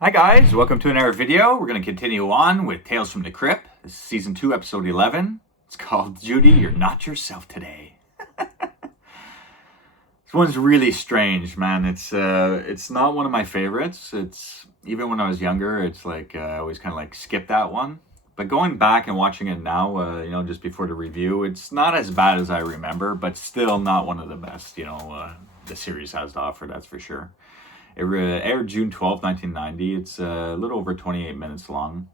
Hi guys, welcome to another video. We're going to continue on with Tales from the Crypt. This is season 2, episode 11. It's called Judy, You're Not Yourself Today. This one's really strange, man. It's not one of my favorites. It's even when I was younger, it's like I always kind of like skip that one. But going back and watching it now, just before the review, it's not as bad as I remember, but still not one of the best, the series has to offer, that's for sure. It aired June 12th, 1990. It's a little over 28 minutes long.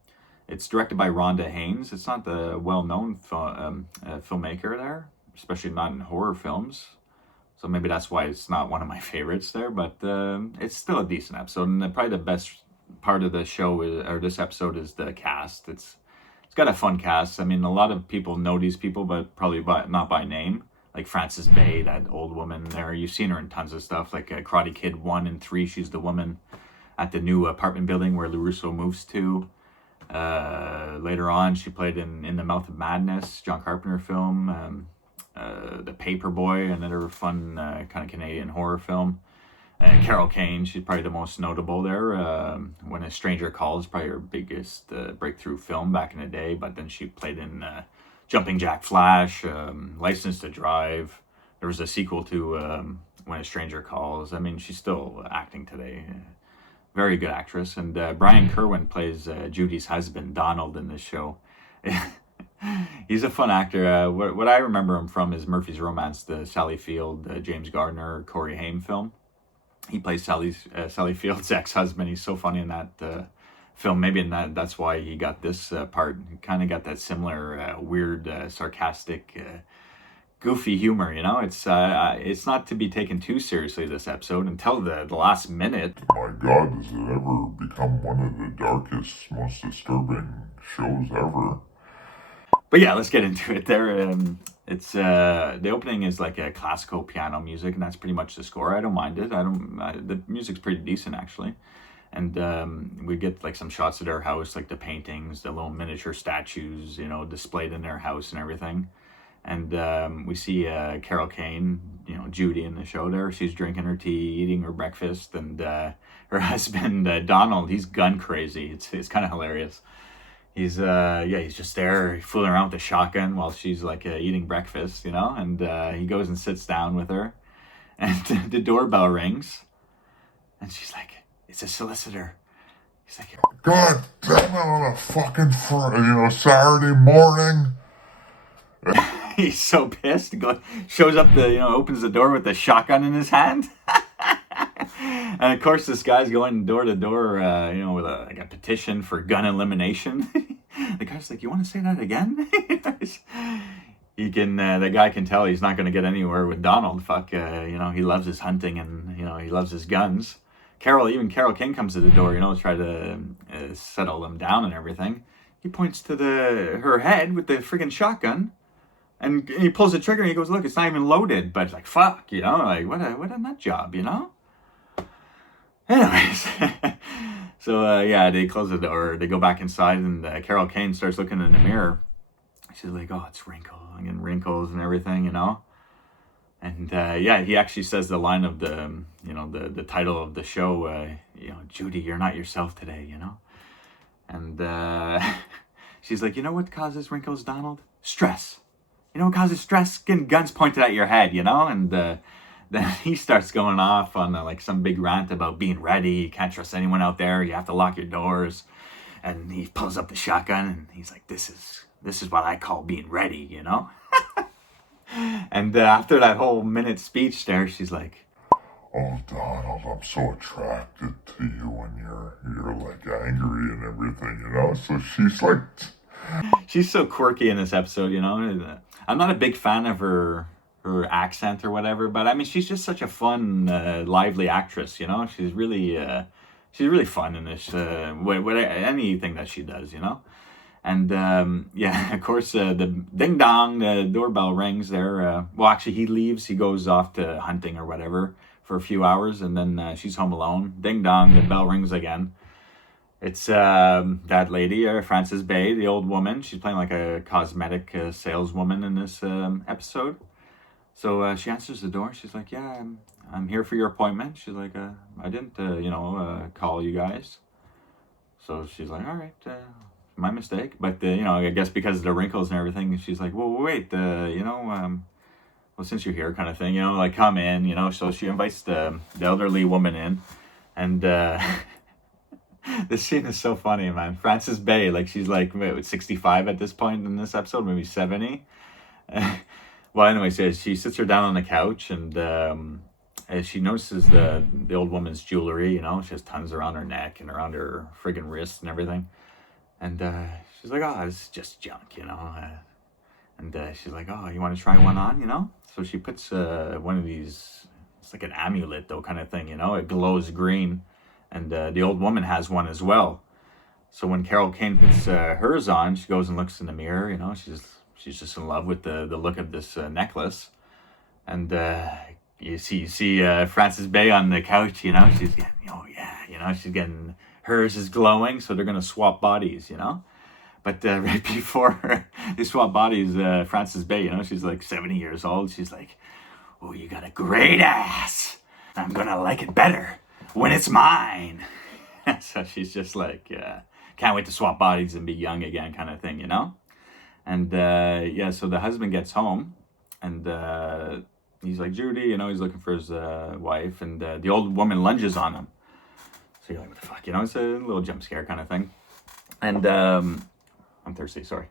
It's directed by Rhonda Haines. It's not the well-known filmmaker there, especially not in horror films. So maybe that's why it's not one of my favorites there, but it's still a decent episode. And probably the best part of the show or this episode is the cast. It's got a fun cast. I mean, a lot of people know these people, but probably not by name. Like Frances Bay, that old woman there. You've seen her in tons of stuff, like Karate Kid 1 and 3. She's the woman at the new apartment building where LaRusso moves to. Later on, she played in The Mouth of Madness, John Carpenter film. The Paperboy, another fun kind of Canadian horror film. Carol Kane, she's probably the most notable there. When a Stranger Calls, probably her biggest breakthrough film back in the day. But then she played in Jumping Jack Flash, License to Drive. There was a sequel to When a Stranger Calls. I mean, she's still acting today. Very good actress. And Brian Kerwin plays Judy's husband, Donald, in this show. He's a fun actor. What I remember him from is Murphy's Romance, the Sally Field, James Gardner, Corey Haim film. He plays Sally Field's ex-husband. He's so funny in that film. Maybe that's why he got this part. He kind of got that similar weird, sarcastic, goofy humor. It's not to be taken too seriously, this episode, until the last minute. My God, does it ever become one of the darkest, most disturbing shows ever? But yeah, let's get into it. It's the opening is like a classical piano music, and that's pretty much the score. I don't mind it. The music's pretty decent actually. And we get like some shots of their house, like the paintings, the little miniature statues, displayed in their house and everything. And we see Carol Kane, Judy in the show there. She's drinking her tea, eating her breakfast, and her husband, Donald, he's gun crazy. It's kind of hilarious. He's just there fooling around with the shotgun while she's like eating breakfast, and he goes and sits down with her, and the doorbell rings, and she's like, "It's a solicitor." He's like, God damn it, on a fucking Saturday morning. he's so pissed. Shows up opens the door with the shotgun in his hand. And of course, this guy's going door to door, with a petition for gun elimination. The guy's like, "You want to say that again?" The guy can tell he's not going to get anywhere with Donald. He loves his hunting and he loves his guns. Carol King comes to the door, to try to settle them down and everything. He points to her head with the friggin' shotgun, and he pulls the trigger and he goes, "Look, it's not even loaded." But it's like, fuck, like what a nut job, Anyways, so they close the door. They go back inside, and Carol Kane starts looking in the mirror. She's like, "Oh, it's wrinkles and everything, And he actually says the line of the title of the show, "Judy, you're not yourself today," And she's like, "You know what causes wrinkles, Donald? Stress. You know what causes stress? Getting guns pointed at your head, And then he starts going off on like some big rant about being ready. You can't trust anyone out there. You have to lock your doors. And he pulls up the shotgun and he's like, "This is what I call being ready," And after that whole minute speech there, she's like, "Oh, Donald, I'm so attracted to you when you're like angry and everything, So she's so quirky in this episode, I'm not a big fan of her accent or whatever, but I mean, she's just such a fun, lively actress, She's really fun in this, anything that she does, And of course, the ding dong, the doorbell rings there. Actually, he leaves. He goes off to hunting or whatever for a few hours, and then she's home alone. Ding dong, the bell rings again. It's that lady, Frances Bay, the old woman. She's playing like a cosmetic saleswoman in this episode. So she answers the door. She's like, "Yeah, I'm here for your appointment." She's like, "I didn't, call you guys." So she's like, all right, my mistake. But, I guess because of the wrinkles and everything, she's like, well, wait, well, since you're here kind of thing, like come in, So she invites the elderly woman in. And this scene is so funny, man. Frances Bay, like she's like 65 at this point in this episode, maybe 70. Well, anyway, so she sits her down on the couch, and as she notices the old woman's jewelry, she has tons around her neck and around her friggin' wrists and everything. And she's like, oh, this is just junk, and she's like, oh, you want to try one on, So she puts one of these, it's like an amulet though kind of thing, it glows green. And the old woman has one as well. So when Carol Kane puts hers on, she goes and looks in the mirror, she's just in love with the look of this necklace. And you see Frances Bay on the couch, she's getting, oh yeah, she's getting, hers is glowing, so they're going to swap bodies, But right before they swap bodies, Frances Bay, she's like 70 years old. She's like, oh, you got a great ass. I'm going to like it better when it's mine. So she's just like, can't wait to swap bodies and be young again kind of thing, And so the husband gets home, and he's like, Judy, he's looking for his wife, and the old woman lunges on him. So you're like, what the fuck, it's a little jump scare kind of thing. And I'm thirsty, sorry.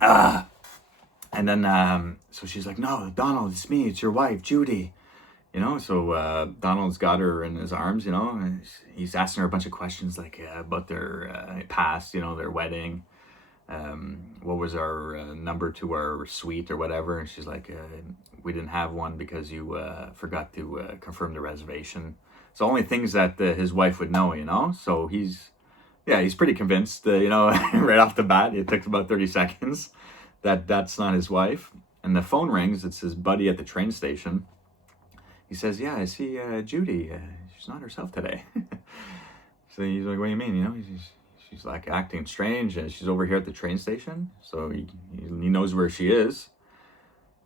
And then, so she's like, no, Donald, it's me, it's your wife, Judy. So Donald's got her in his arms, and he's asking her a bunch of questions, like about their past, their wedding. What was our number to our suite or whatever? And she's like, we didn't have one because you forgot to confirm the reservation. So only things that his wife would know, So he's pretty convinced, right off the bat. It took about 30 seconds that that's not his wife. And the phone rings. It's his buddy at the train station. He says, yeah, I see Judy. She's not herself today. So he's like, what do you mean? She's like acting strange. And she's over here at the train station. So he knows where she is.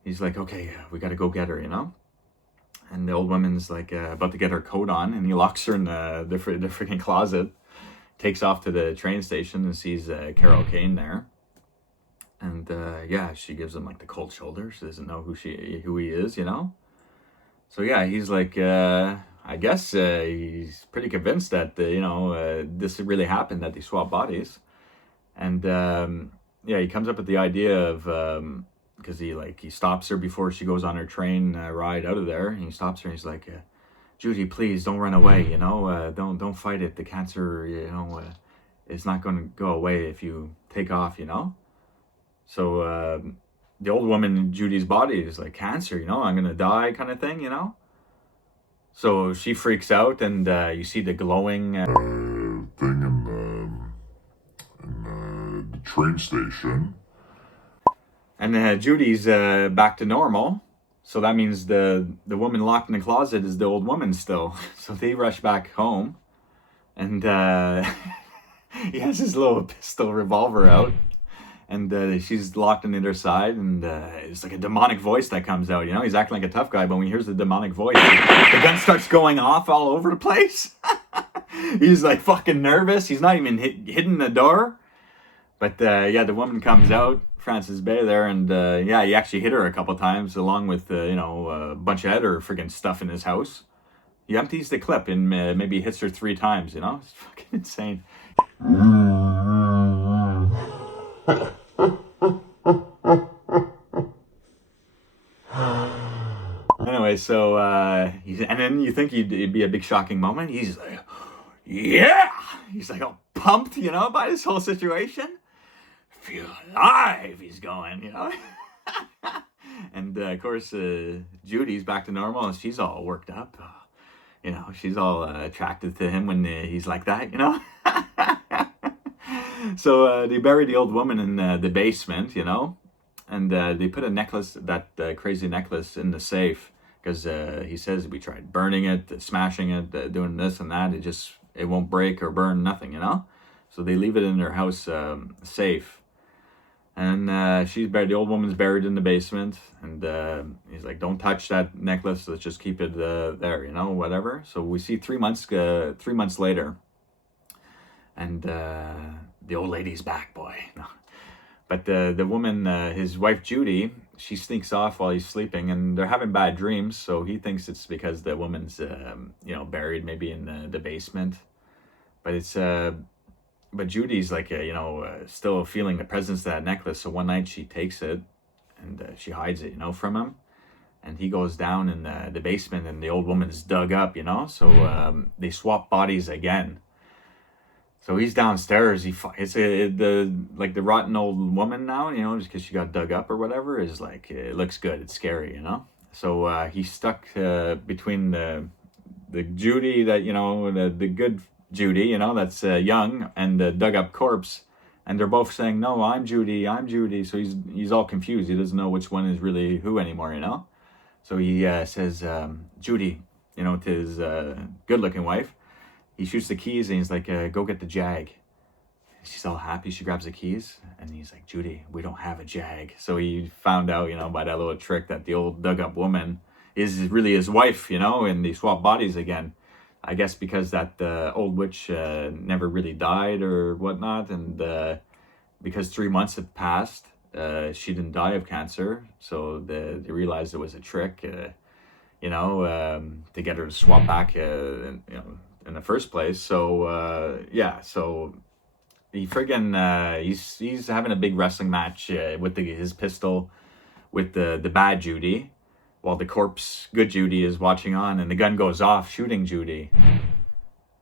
He's like, okay, we got to go get her, And the old woman's like about to get her coat on. And he locks her in the freaking closet. Takes off to the train station and sees Carol Kane there. And she gives him like the cold shoulder. She doesn't know who he is, So he's like, I guess he's pretty convinced that this really happened, that they swap bodies. And he comes up with the idea of because he stops her before she goes on her train ride out of there, and he stops her and he's like, Judy, please don't run away, don't fight it. The cancer, it's not going to go away if you take off, So the old woman in Judy's body is like, cancer, I'm going to die kind of thing, So she freaks out, and you see the glowing thing in the train station. And Judy's back to normal. So that means the woman locked in the closet is the old woman still. So they rush back home, and he has his little pistol revolver out. And she's locked on either side, and it's like a demonic voice that comes out. He's acting like a tough guy, but when he hears the demonic voice, the gun starts going off all over the place. He's like fucking nervous. He's not even hitting the door. But the woman comes out, Frances Bay there, and he actually hit her a couple times, along with a bunch of other freaking stuff in his house. He empties the clip and maybe hits her 3 times. It's fucking insane. Anyway, so and then you think it'd be a big shocking moment. He's like, yeah, he's like all pumped, by this whole situation. Feel alive, he's going, And of course, Judy's back to normal, and she's all worked up. She's all attracted to him when he's like that, So they bury the old woman in the basement, and they put a necklace, that crazy necklace, in the safe, because he says we tried burning it, smashing it, doing this and that. It won't break or burn, nothing, So they leave it in their house safe. And she's buried. The old woman's buried in the basement, and he's like, "Don't touch that necklace. Let's just keep it there, whatever." So we see 3 months. 3 months later, and the old lady's back, boy. No. But the woman, his wife Judy, she sneaks off while he's sleeping, and they're having bad dreams. So he thinks it's because the woman's, buried maybe in the basement. But it's but Judy's like, still feeling the presence of that necklace. So one night she takes it and she hides it, from him. And he goes down in the basement, and the old woman's dug up, So they swap bodies again. So he's downstairs. The rotten old woman now, just because she got dug up or whatever, is like, it looks good. It's scary, So he's stuck between the Judy that, the good Judy, that's young, and the dug up corpse, and they're both saying, "No, I'm Judy, I'm Judy." So he's all confused. He doesn't know which one is really who anymore, So he says, "Judy," to his good-looking wife. He shoots the keys and he's like, "Go get the Jag." She's all happy. She grabs the keys and he's like, "Judy, we don't have a Jag." So he found out, by that little trick, that the old dug up woman is really his wife, and they swap bodies again. I guess because that old witch never really died or whatnot, and because 3 months had passed, she didn't die of cancer. So they realized it was a trick, to get her to swap back, in the first place. So so he friggin' he's having a big wrestling match with his pistol with the bad Judy, while the good Judy is watching on, and the gun goes off shooting Judy.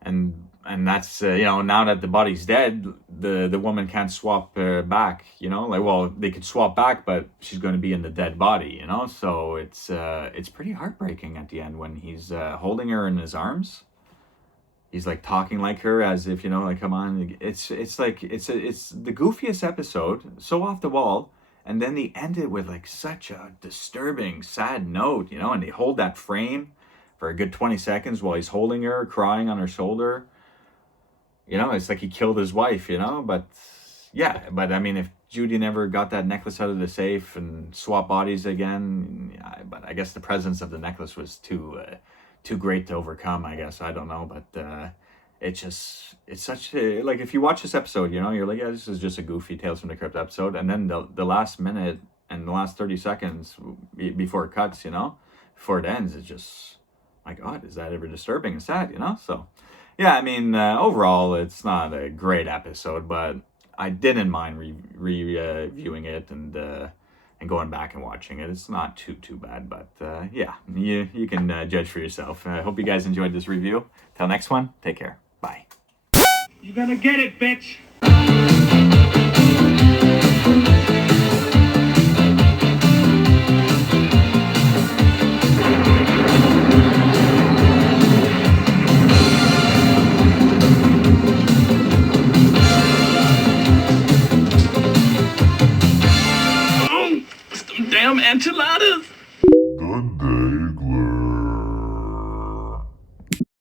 And that's, now that the body's dead, the woman can't swap back, they could swap back, but she's going to be in the dead body, So it's pretty heartbreaking at the end when he's holding her in his arms. He's like talking like her as if, like, come on. It's the goofiest episode, so off the wall. And then they end it with like such a disturbing, sad note, and they hold that frame for a good 20 seconds while he's holding her, crying on her shoulder. It's like he killed his wife, but I mean, if Judy never got that necklace out of the safe and swap bodies again, but I guess the presence of the necklace was too great to overcome, I guess. I don't know, but it's such a, like, if you watch this episode, you're like, yeah, this is just a goofy Tales from the Crypt episode, and then the last minute and the last 30 seconds before it cuts, before it ends, it's just, my God, is that ever disturbing and sad, So yeah, I mean, overall it's not a great episode, but I didn't mind reviewing it and going back and watching it. It's not too bad, but yeah, you can judge for yourself. I hope you guys enjoyed this review. Till next one, take care. Bye. You better get it, bitch. Damn enchiladas. The Daigler.